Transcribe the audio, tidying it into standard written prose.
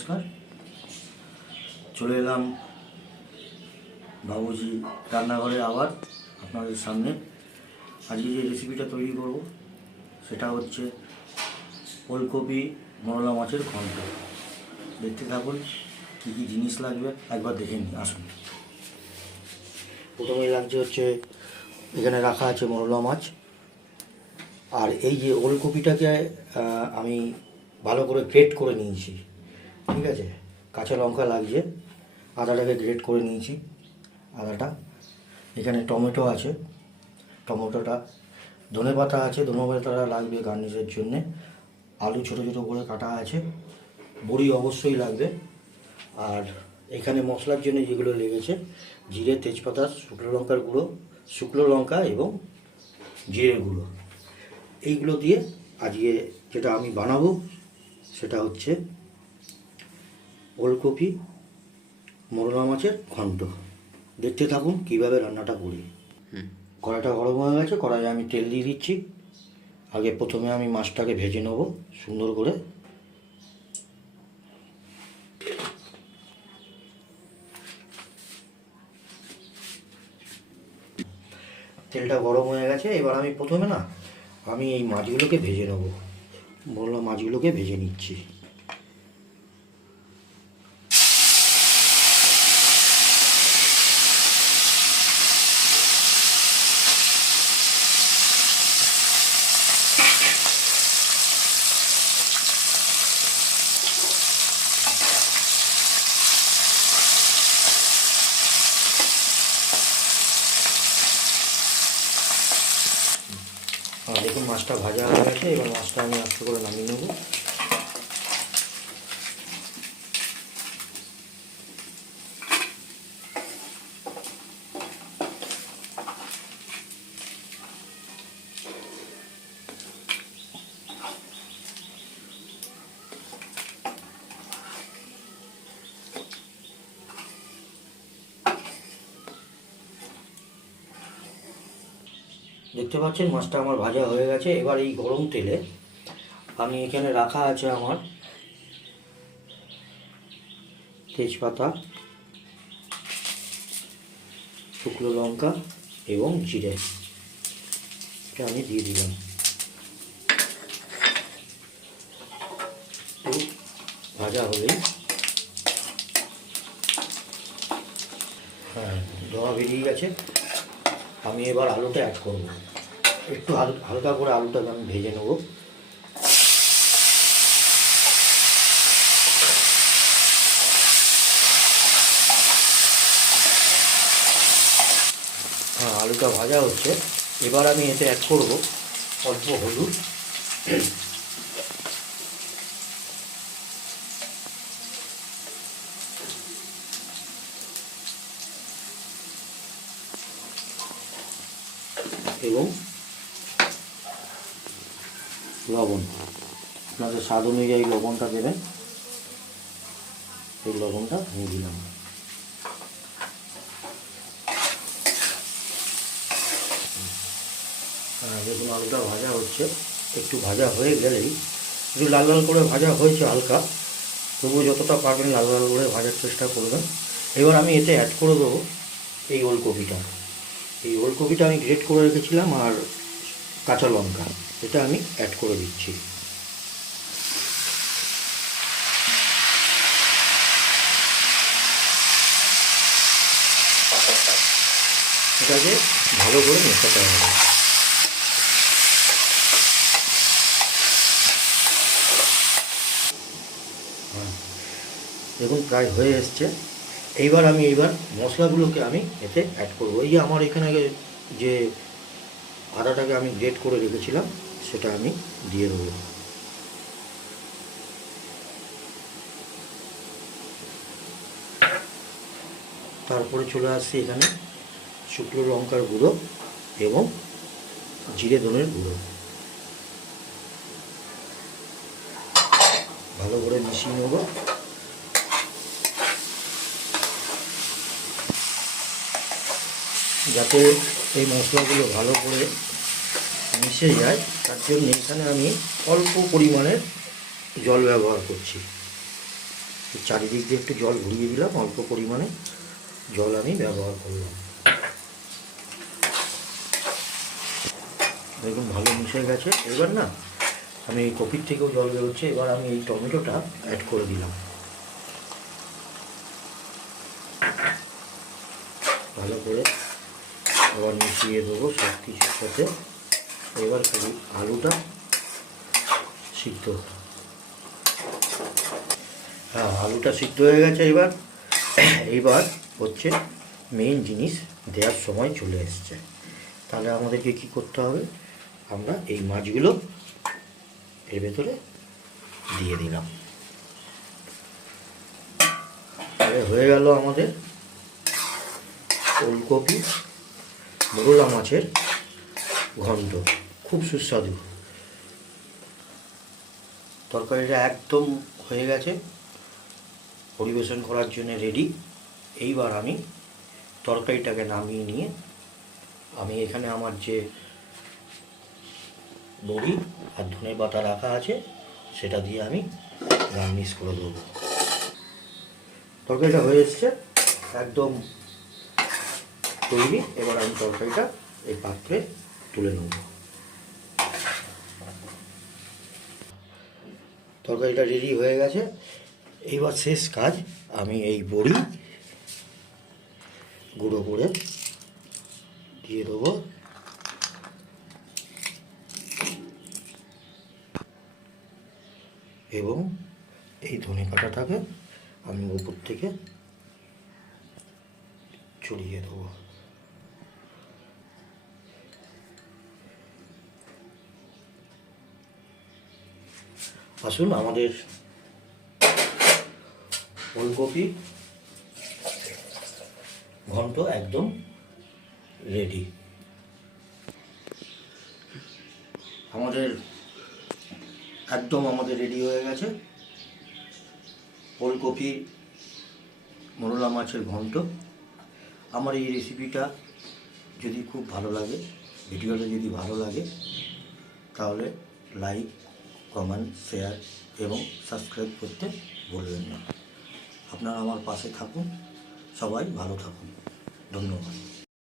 নমস্কার। চলে এলাম বাবুজি রান্নাঘরে আবার আপনাদের সামনে। আজকে যে রেসিপিটা তৈরি করব সেটা হচ্ছে ওলকপি মরলা মাছের ঘন্ট। দেখতে থাকুন কী কী জিনিস লাগবে একবার দেখে নিন। আসুন, প্রথমেই লাগছে হচ্ছে এখানে রাখা আছে মরলা মাছ, আর এই যে ওলকপিটাকে আমি ভালো করে গ্রেট করে নিয়েছি, ঠিক আছে। কাঁচা লঙ্কা লাগছে, আদাটাকে গ্রেট করে নিয়েছি আদাটা। এখানে টমেটো আছে, টমেটোটা, ধনে পাতা আছে, ধনে পাতাটা লাগবে গার্নিশের জন্যে। আলু ছোটো ছোটো করে কাটা আছে, বড়ি অবশ্যই লাগবে। আর এখানে মশলার জন্য যেগুলো লেগেছে জিরে, তেজপাতা, শুকনো লঙ্কা এবং জিরের গুঁড়ো, এইগুলো দিয়ে আজকে যেটা আমি বানাবো সেটা হচ্ছে ওলকপি মরলা মাছের ঘন্ট। দেখতে থাকুন কীভাবে রান্নাটা করি। কড়াইটা গরম হয়ে গেছে, কড়াইয়ে আমি তেল দিয়ে দিচ্ছি। আগে প্রথমে আমি মাছটাকে ভেজে নেব সুন্দর করে। তেলটা গরম হয়ে গেছে, এবার আমি প্রথমে আমি এই মাছগুলোকে ভেজে নেব। মরলা মাছগুলোকে ভেজে নিচ্ছি। দেখুন মাছটা ভাজা হয়ে গেছে, এবার মাছটা আমি আস্তে করে নামিয়ে নেব। দেখতে পাচ্ছেন মাছটা আমার ভাজা হয়ে গেছে। এবার এই গরম তেলে আমি এখানে রাখা আছে আমার তেজপাতা, শুকনো লঙ্কা এবং জিরে, এটা আমি দিয়ে দিলাম। ভাজা হলেই ধোঁয়া বেরিয়ে গেছে। আমি এবার আলুটা অ্যাড করব। একটু হালকা করে আলুটাকে আমি ভেজে নেব। আলুটা ভাজা হচ্ছে, এবার আমি এতে অ্যাড করব অল্প হলুদ, এবং লবণ। আপনাদের স্বাদ অনুযায়ী লবণটা দেবেন। এই লবণটা দিয়ে দিলাম। দেখুন আলুটা ভাজা হচ্ছে, একটু ভাজা হয়ে গেলেই, একটু লাল লাল করে ভাজা হয়েছে হালকা, তবুও যতটা পারবেন লাল লাল করে ভাজার চেষ্টা করবেন। এবার আমি এতে অ্যাড করে দেবো এই ওলকপিটা। এই ওলকপিটা আমি গ্রেট করে রেখেছিলাম, আর কাঁচা লঙ্কা, এটা আমি অ্যাড করে দিচ্ছি। এটাকে ভালো করে মেশাতে হবে। দেখুন প্রায় হয়ে এসছে। এইবার মশলাগুলোকে আমি এতে অ্যাড করবো। এই যে আমার এখানে যে আদাটাকে আমি গ্রেট করে রেখেছিলাম সেটা আমি দিয়ে দেবো। তারপরে চলে আসছি এখানে শুকনো লঙ্কার গুঁড়ো এবং জিরে ধনের গুঁড়ো, ভালো করে মিশিয়ে নেব। যাতে এই মশলাগুলো ভালো করে মিশে যায় তার জন্য এখানে আমি অল্প পরিমাণে জল ব্যবহার করছি। চারিদিক দিয়ে একটু জল ঘুরিয়ে দিলাম, অল্প পরিমাণে জল আমি ব্যবহার করলাম। দেখুন ভালো মিশে গেছে। এবার না আমি এই কপির থেকেও জল বেরোচ্ছে, এবার আমি এই টমেটোটা অ্যাড করে দিলাম, ভালো করে আবার মিশিয়ে দেবো সব কিছুর সাথে। এবার খালি আলুটা সিদ্ধ, হ্যাঁ আলুটা সিদ্ধ হয়ে গেছে। এইবার হচ্ছে মেইন জিনিস, দেওয়ার সময় চলে এসছে। তাহলে আমাদেরকে কি করতে হবে, আমরা এই মাছগুলো এর ভেতরে দিয়ে দিলাম। হয়ে গেল আমাদের ওলকপি মোরলা মাছের ঘন্ট, খুব সুস্বাদু। তরকারিটা একদম হয়ে গেছে, পরিবেশন করার জন্য রেডি। এইবার আমি তরকারিটাকে নামিয়ে নিয়ে আমি এখানে আমার যে বড়ি আর ধনে পাতা রাখা আছে সেটা দিয়ে আমি গার্নিশ করে দেবো। তরকারিটা হয়ে এসছে, একদম তৈরি। এবার আমি তরকারিটা এই পাত্রে তুলে নেব। তরকারিটা রেডি হয়ে গেছে। এইবার শেষ কাজ, আমি এই বড়ি গুঁড়ো করে দিয়ে দেবো। এবং এই ধনে পাতাটাকে আমি উপর থেকে ছড়িয়ে দেবো। আসুন, আমাদের ওলকপি ঘন্ট একদম রেডি। আমাদের রেডি হয়ে গেছে ওলকপি মোরলা মাছের ঘন্ট। আমার এই রেসিপিটা যদি খুব ভালো লাগে, ভিডিওটা যদি ভালো লাগে, তাহলে লাইক, কমেন্ট, শেয়ার এবং সাবস্ক্রাইব করতে ভুলবেন না। আপনারা আমার পাশে থাকুন, সবাই ভালো থাকুন। ধন্যবাদ।